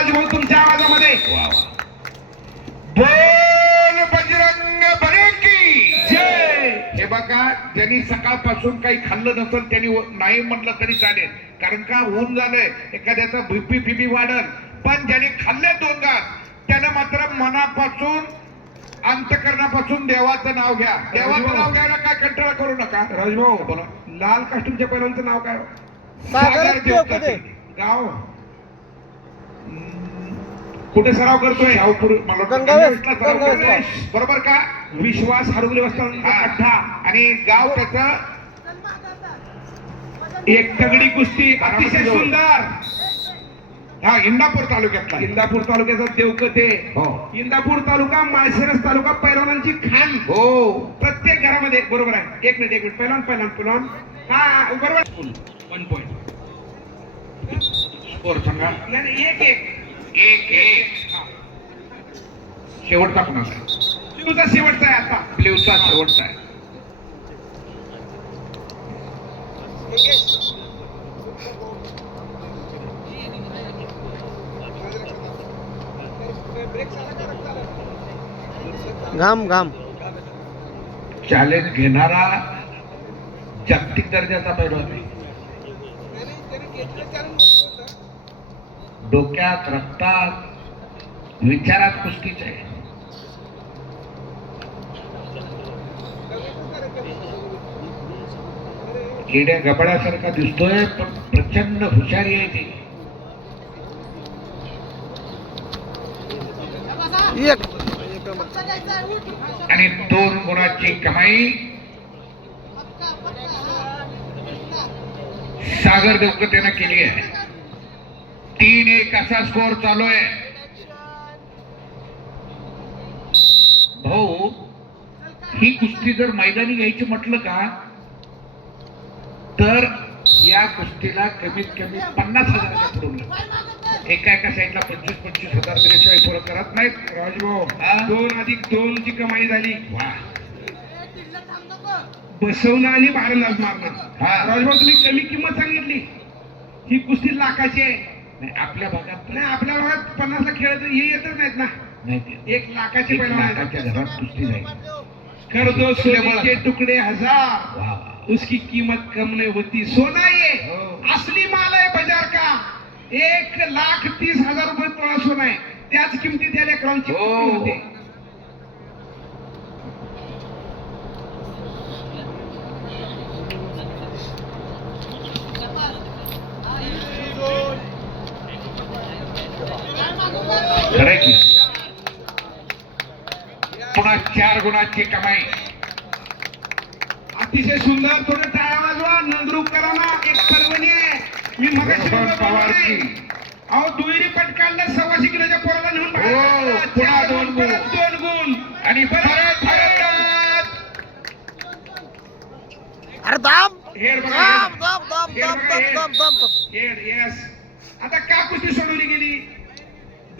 राजभाऊ तुमच्या आवाजामध्ये. बोल बजरंग बली की. जय. हे बघा ज्यांनी सकाळपासून काही खाल्लं नसेल त्यांनी नाही म्हटलं तरी चालेल. कारण का? ऊन झालंय. एखाद्याचा बीपी फिपी वाढल. पण ज्याने खाल्ले दोन घास त्यानं मात्र मनापासून अंतकरणापासून देवाचं नाव घ्या. देवाचं नाव घ्यायला काय कंटाळा करू नका. राजभाऊ बोला. लाल कास्टूमच्या पहिल्यांचं नाव काय? सागर. गाव. कुठे सराव करतोय. बरोबर का? विश्वास हरवले. अड्डा आणि गाव त्याचं एक तगडी कुस्ती अतिशय. सुंदर. हा इंदापूर तालुक्यातला. इंदापूर तालुक्याचा देवकते. हो. इंदापूर तालुका माळशिरस तालुका पैलवानांची खान हो. प्रत्येक घरामध्ये बरोबर आहे. एक मिनिट एक मिनिट. पैलवान पैलवान पैलवान. हा बरोबर. वन पॉईंट स्कोर सांगा नाही एक एक। एक एक। हा. शेवटचा कोणाचा तुझा शेवटचा आहे आता. ब्ल्यूचा शेवटचा आहे. घाम घाम. चॅलेंज घेणारा जागतिक दर्जाचा पैलवान आहे. डोक्यात रक्तात विचारात कुस्तीच. आहे किड्या गबडासारखा दिसतोय पण प्रचंड हुशारी आहे ती. आणि दोन गुणाची कमाई. सागर देवकतेनं केली आहे. तीन एक असा स्कोर चालू आहे. भाऊ ही कुस्ती जर मैदानी घ्यायची म्हटलं का तर या कुस्तीला कमीत कमी पन्नास हजाराच्या पुढून लागतं. एका एका साईडला पंचवीस पंचवीस हजार दिल्याशिवाय पुरं करत नाहीत. राजभाऊ? दोन अधिक दोन ची कमाई झाली. वा. बसवणं आणि भारंदाज मारणं. राजभाऊ तुम्ही कमी किंमत सांगितली. ही कुस्ती लाखाची आहे. नाही आपल्या भागात नाही आपल्या भागात पन्नासला खेळत हे येतच नाहीत ना नाही. एक लाखाची. लाखाच्या घरात कुस्ती जाईल कर दो सोने. के टुकड़े हजार. उसकी कीमत कम नहीं होती सोना ये हो. असली माल आहे बाजार का एक लाख तीस हजार रुपये तोळा सोना आहे त्याच किमतीत या लेकरांची होते खरंय की पुन्हा चार गुणाची कमाई. अतिशय सुंदर थोडं टाळ्या वाजवा नंदरूप करा ना एक परवणी आहे मी. नाही. अहो दुहेरी पटकांना सव्वाशे किलोच्या पोराला नेऊन हो. पुन्हा दोन गुण, दोन गुण. आणि परत परत आता का कुस्ती सोडवली गेली.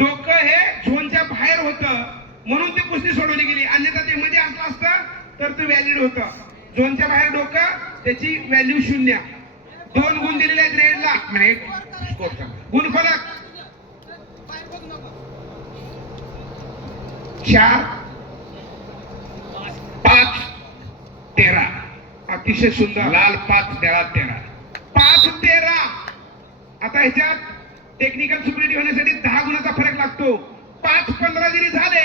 डोकं हे झोनच्या बाहेर होतं. म्हणून ती कुस्ती सोडवली गेली. अन्यथा ते मध्ये असलं असतं तर ते व्हॅलिड होतं. झोनच्या बाहेर डोकं त्याची व्हॅल्यू शून्य. दोन गुण दिलेले आहेत रेडला मिनिट सांगा गुण फलक. चार पाच तेरा. अतिशय सुंदर. लाल पाच निळा तेरा. पाच तेरा. आता ह्याच्यात टेक्निकल सुपरिटी होण्यासाठी दहा गुणाचा फरक लागतो. पाच पंधरा जरी झाले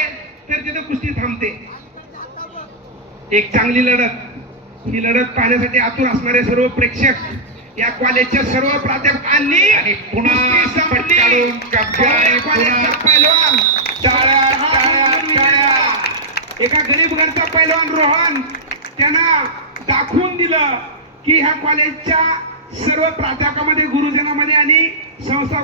तर तिथं कुस्ती थांबते. एक चांगली लढत. ही लढत पाहण्यासाठी आतुर असणारे सर्व प्रेक्षक या कॉलेजच्या सर्व प्राध्यापकांनी आणि पुन्हा पैलवान. एका गरीब घरचा पैलवान रोहन त्यांना दाखवून दिलं की ह्या कॉलेजच्या सर्व प्राध्यापकामध्ये गुरुजनामध्ये आणि संस्था